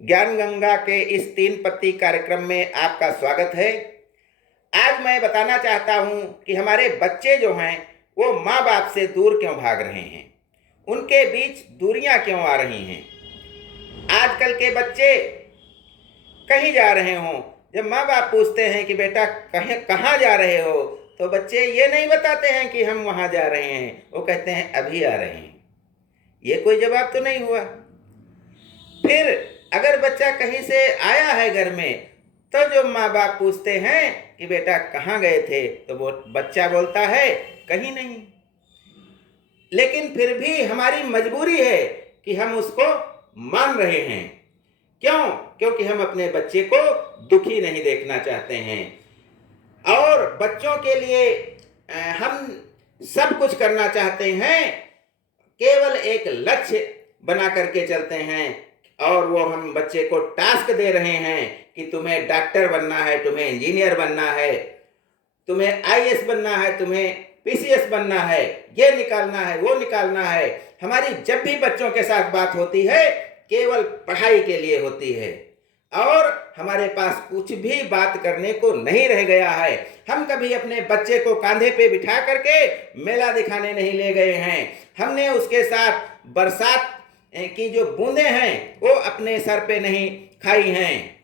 ज्ञान गंगा के इस 3 पत्ती कार्यक्रम में आपका स्वागत है। आज मैं बताना चाहता हूं कि हमारे बच्चे जो हैं वो माँ बाप से दूर क्यों भाग रहे हैं, उनके बीच दूरियां क्यों आ रही हैं। आजकल के बच्चे कहीं जा रहे हों, जब माँ बाप पूछते हैं कि बेटा कहाँ जा रहे हो, तो बच्चे ये नहीं बताते हैं कि हम वहाँ जा रहे हैं, वो कहते हैं अभी आ रहे हैं। ये कोई जवाब तो नहीं हुआ। फिर अगर बच्चा कहीं से आया है घर में, तो जो माँ बाप पूछते हैं कि बेटा कहाँ गए थे, तो वो बच्चा बोलता है कहीं नहीं। लेकिन फिर भी हमारी मजबूरी है कि हम उसको मान रहे हैं। क्यों? क्योंकि हम अपने बच्चे को दुखी नहीं देखना चाहते हैं और बच्चों के लिए हम सब कुछ करना चाहते हैं। केवल एक लक्ष्य बना करके चलते हैं और वो हम बच्चे को टास्क दे रहे हैं कि तुम्हें डॉक्टर बनना है, तुम्हें इंजीनियर बनना है, तुम्हें आईएएस बनना है, तुम्हें पीसीएस बनना है, ये निकालना है, वो निकालना है। हमारी जब भी बच्चों के साथ बात होती है केवल पढ़ाई के लिए होती है और हमारे पास कुछ भी बात करने को नहीं रह गया है। हम कभी अपने बच्चे को कांधे पे बिठा करके मेला दिखाने नहीं ले गए हैं। हमने उसके साथ बरसात की जो बूंदें हैं वो अपने सर पे नहीं खाई हैं।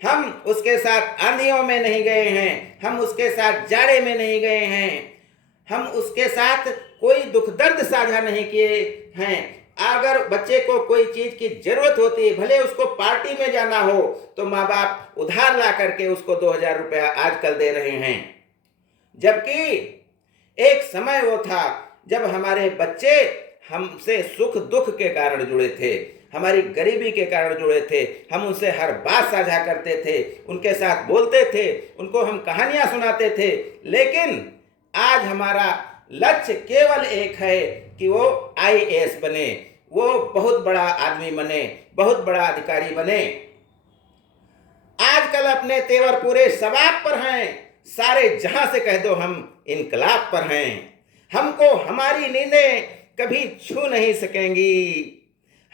हम उसके साथ आंधियों में नहीं गए हैं, हम उसके साथ जाड़े में नहीं गए हैं, हम उसके साथ कोई दुख दर्द साझा नहीं किए हैं। अगर बच्चे को कोई चीज की जरूरत होती है, भले उसको पार्टी में जाना हो, तो माँ बाप उधार ला करके उसको 2000 रुपया आजकल दे रहे हैं। जबकि एक समय वो था जब हमारे बच्चे हमसे सुख दुख के कारण जुड़े थे, हमारी गरीबी के कारण जुड़े थे। हम उनसे हर बात साझा करते थे, उनके साथ बोलते थे, उनको हम कहानियां सुनाते थे। लेकिन आज हमारा लक्ष्य केवल एक है कि वो आईएएस बने, वो बहुत बड़ा आदमी बने, बहुत बड़ा अधिकारी बने। आजकल अपने तेवर पूरे शबाब पर हैं, सारे जहां से कह दो हम इनकलाब पर हैं। हमको हमारी नींदें कभी छू नहीं सकेंगी,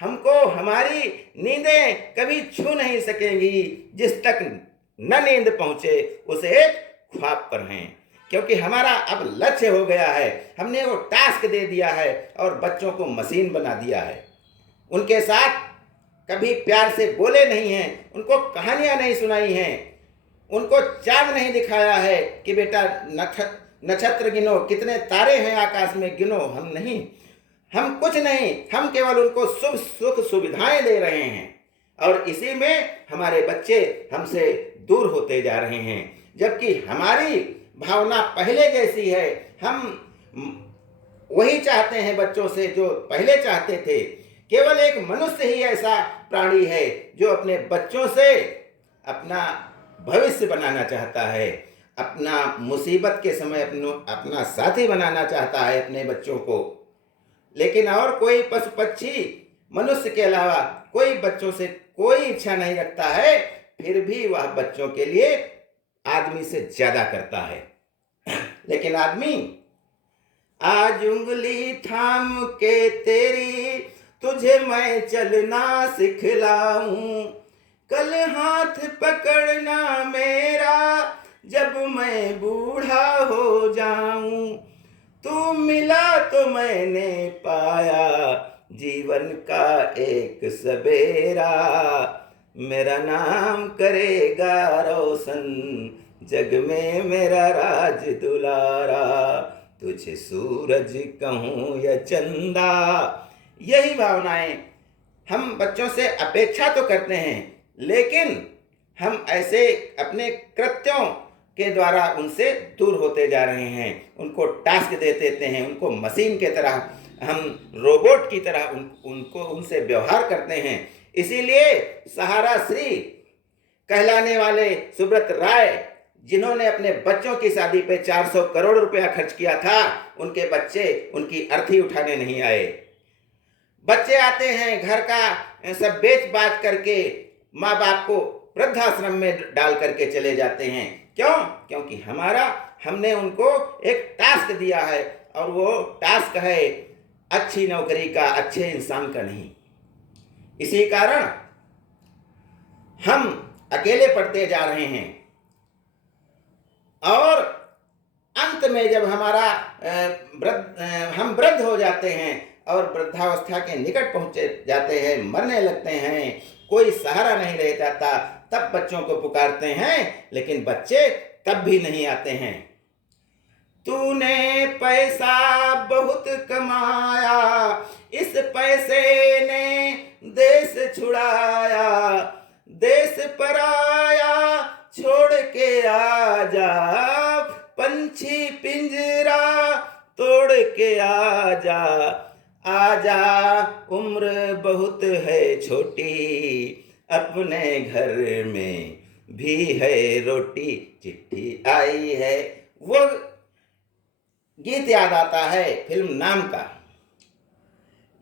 हमको हमारी नींदें कभी छू नहीं सकेंगी। जिस तक न नींद पहुंचे उसे एक ख्वाब पर हैं। क्योंकि हमारा अब लक्ष्य हो गया है, हमने वो टास्क दे दिया है और बच्चों को मशीन बना दिया है। उनके साथ कभी प्यार से बोले नहीं हैं, उनको कहानियां नहीं सुनाई हैं, उनको चांद नहीं दिखाया है कि बेटा नक्षत्र गिनो, कितने तारे हैं आकाश में गिनो। हम नहीं, हम कुछ नहीं, हम केवल उनको शुभ सुख सुविधाएं दे रहे हैं और इसी में हमारे बच्चे हमसे दूर होते जा रहे हैं। जबकि हमारी भावना पहले जैसी है, हम वही चाहते हैं बच्चों से जो पहले चाहते थे। केवल एक मनुष्य ही ऐसा प्राणी है जो अपने बच्चों से अपना भविष्य बनाना चाहता है, अपना मुसीबत के समय अपना साथी बनाना चाहता है अपने बच्चों को। लेकिन और कोई पशु पक्षी मनुष्य के अलावा कोई बच्चों से कोई इच्छा नहीं रखता है, फिर भी वह बच्चों के लिए आदमी से ज्यादा करता है। लेकिन आदमी आज उंगली थाम के तेरी तुझे मैं चलना सिखलाऊं, कल हाथ पकड़ना मेरा जब मैं बूढ़ा हो जाऊं। तू मिला तो मैंने पाया जीवन का एक सवेरा, मेरा नाम करेगा रोशन जग में मेरा राज दुलारा। तुझे सूरज कहूँ या चंदा, यही भावनाएं हम बच्चों से अपेक्षा तो करते हैं, लेकिन हम ऐसे अपने कृत्यों के द्वारा उनसे दूर होते जा रहे हैं। उनको टास्क दे देते हैं, उनको मशीन के तरह, हम रोबोट की तरह उनसे व्यवहार करते हैं। इसीलिए सहारा श्री कहलाने वाले सुब्रत राय, जिन्होंने अपने बच्चों की शादी पे 400 करोड़ रुपया खर्च किया था, उनके बच्चे उनकी अर्थी उठाने नहीं आए। बच्चे आते हैं घर का सब बेच बाच करके माँ बाप को वृद्धाश्रम में डाल करके चले जाते हैं। क्यों? क्योंकि हमने उनको एक टास्क दिया है और वो टास्क है अच्छी नौकरी का, अच्छे इंसान का नहीं। इसी कारण हम अकेले पड़ते जा रहे हैं और अंत में जब हम वृद्ध हो जाते हैं और वृद्धावस्था के निकट पहुंचे जाते हैं, मरने लगते हैं, कोई सहारा नहीं रह जाता, तब बच्चों को पुकारते हैं, लेकिन बच्चे तब भी नहीं आते हैं। तूने पैसा बहुत कमाया, इस पैसे ने देश छुड़ाया, देश पराया छोड़ के आजा, पंछी पिंजरा तोड़ के आजा, आजा उम्र बहुत है छोटी, अपने घर में भी है रोटी, चिट्ठी आई है। वो गीत याद आता है फिल्म नाम का।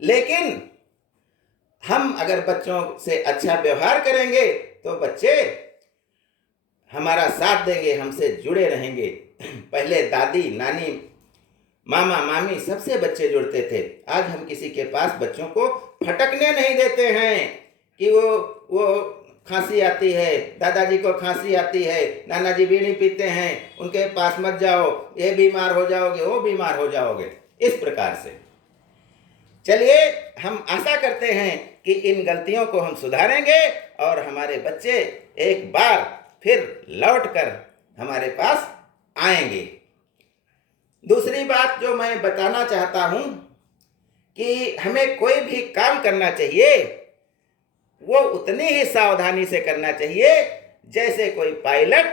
लेकिन हम अगर बच्चों से अच्छा व्यवहार करेंगे तो बच्चे हमारा साथ देंगे, हमसे जुड़े रहेंगे। पहले दादी नानी मामा मामी सबसे बच्चे जुड़ते थे। आज हम किसी के पास बच्चों को फटकने नहीं देते हैं कि वो खांसी आती है, दादाजी को खांसी आती है, नाना जी बीड़ी पीते हैं, उनके पास मत जाओ, ये बीमार हो जाओगे, वो बीमार हो जाओगे। इस प्रकार से चलिए हम आशा करते हैं कि इन गलतियों को हम सुधारेंगे और हमारे बच्चे एक बार फिर लौटकर हमारे पास आएंगे। दूसरी बात जो मैं बताना चाहता हूं कि हमें कोई भी काम करना चाहिए वो उतनी ही सावधानी से करना चाहिए जैसे कोई पायलट